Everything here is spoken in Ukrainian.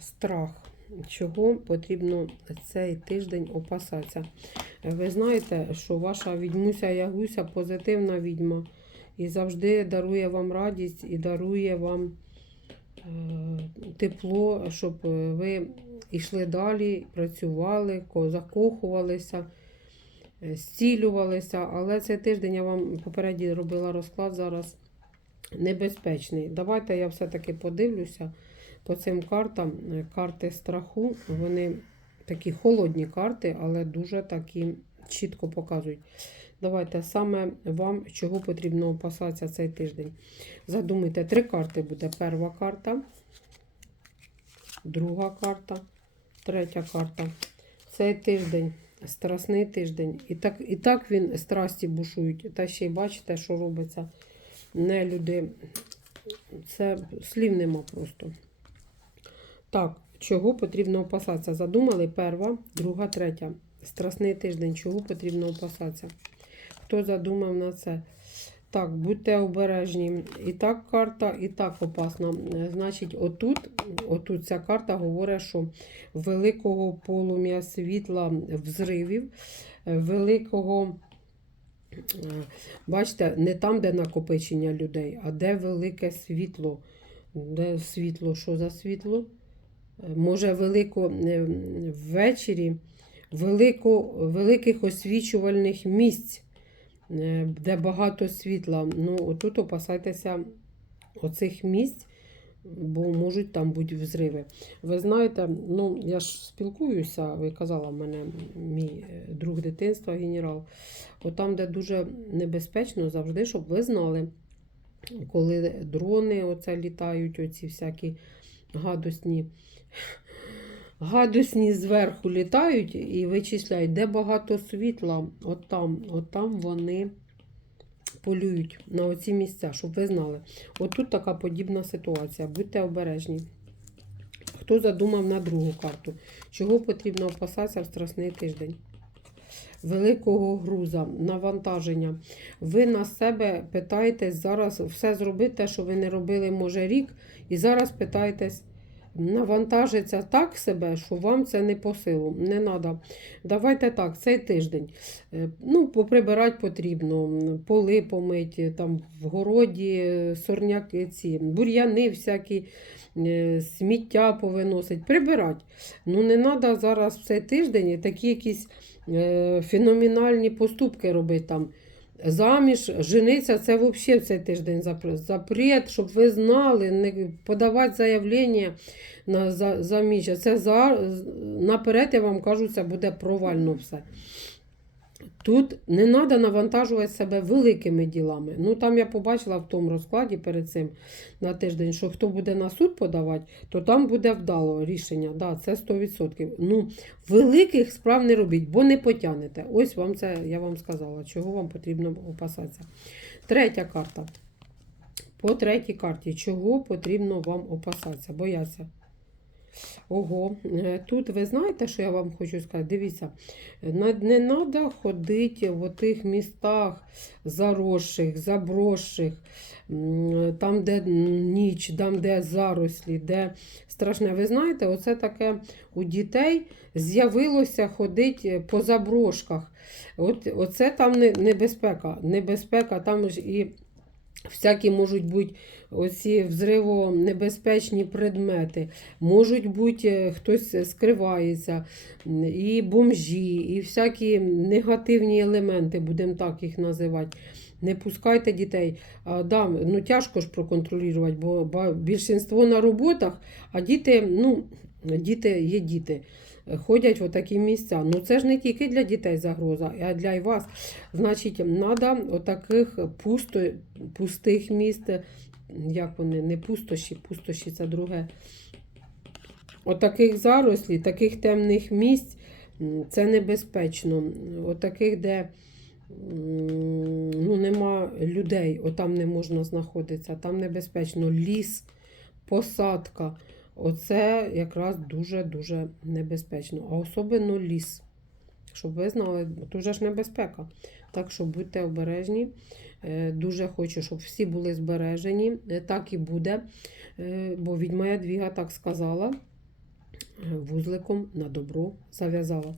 страх. Чого потрібно цей тиждень опасатися? Ви знаєте, що ваша відьмуся Ягуся позитивна відьма і завжди дарує вам радість і дарує вам е, тепло, щоб е, ви йшли далі, працювали, закохувалися, е, зцілювалися. Але цей тиждень я вам попередньо робила розклад зараз небезпечний. Давайте я все-таки подивлюся по цим картам. Е, Карти страху, вони такі холодні карти, але дуже такі чітко показують. Давайте саме вам чого потрібно опасатися цей тиждень. Задумайте, три карти буде. Перша карта, друга карта, третя карта. Цей тиждень страсний тиждень. І так, і так він страсті бушують. Та ще й бачите, що робиться. Не люди. Це слів нема просто. Так, чого потрібно опасатися? Задумали перша, друга, третя. Страсний тиждень. Чого потрібно опасатися? Хто задумав на це? Так, будьте обережні. І так карта, і так опасна. Значить, отут, отут ця карта говорить, що великого полум'я світла взривів, великого. е, Бачите, не там, де накопичення людей, а де велике світло. Де світло? Що за світло? Може, велико е, ввечері велико, великих освічувальних місць, е, де багато світла. Ну, отут опасайтеся оцих місць, бо можуть там бути взриви. Ви знаєте, ну, я ж спілкуюся, ви казала мене мій е, друг дитинства, генерал. От там, де дуже небезпечно, завжди, щоб ви знали, коли дрони оце літають, оці всякі гадосні. Гадосні зверху літають і вичисляють, де багато світла, от там, от там вони полюють на оці місця, щоб ви знали. От тут така подібна ситуація. Будьте обережні. Хто задумав на другу карту? Чого потрібно опасатися в страсний тиждень? Великого груза, навантаження. Ви на себе питаєтесь зараз все зробити, що ви не робили, може, рік, і зараз питаєтесь навантажиться так себе, що вам це не по силу. Не треба. Давайте так, цей тиждень. е, Ну, поприбирати потрібно, поли помити, там в городі, е, сорняки, ці, бур'яни всякі, е, сміття повиносить. Прибирати. Ну, не треба зараз цей тиждень такі якісь феноменальні поступки робити там. Заміж, жениться, це взагалі в цей тиждень запрет, щоб ви знали, не подавати заявлення на за- заміжжя. Це за, наперед, я вам кажу, це буде провально все. Тут не треба навантажувати себе великими ділами. Ну там я побачила в тому розкладі перед цим на тиждень, що хто буде на суд подавати, то там буде вдало рішення. Да, це 100%. Ну, великих справ не робіть, бо не потягнете. Ось вам це я вам сказала, чого вам потрібно опасатися. Третя карта. По третій карті, чого потрібно вам опасатися, боятися. Ого, е, тут ви знаєте, що я вам хочу сказати? Дивіться, не треба ходити в тих містах заросших, заброших, там, де ніч, там, де зарослі, де страшне. Ви знаєте, оце таке у дітей з'явилося ходити по заброшках. От, оце там небезпека. Небезпека, там ж і всякі можуть бути оці взривонебезпечні предмети. Можуть бути, е, хтось скривається, і бомжі, і всякі негативні елементи, будемо так їх називати. Не пускайте дітей. А, да, ну тяжко ж проконтролювати, бо більшинство на роботах, а діти, ну, діти є діти. Ходять в такі місця. Ну це ж не тільки для дітей загроза, а для і вас. Значить, треба отаких пусто, пустих міст, як вони, не пустоші, пустоші це друге. Отаких зарослі, таких темних місць це небезпечно. Отаких, де ну, нема людей, отам не можна знаходитися, там небезпечно. Ліс, посадка. Оце якраз дуже-дуже небезпечно. А особливо ліс. Щоб ви знали, вже ж небезпека. Так що будьте обережні. Е, Дуже хочу, щоб всі були збережені. Е, Так і буде. Е, Бо відьма Ядвіга так сказала. вузликом на добро зав'язала.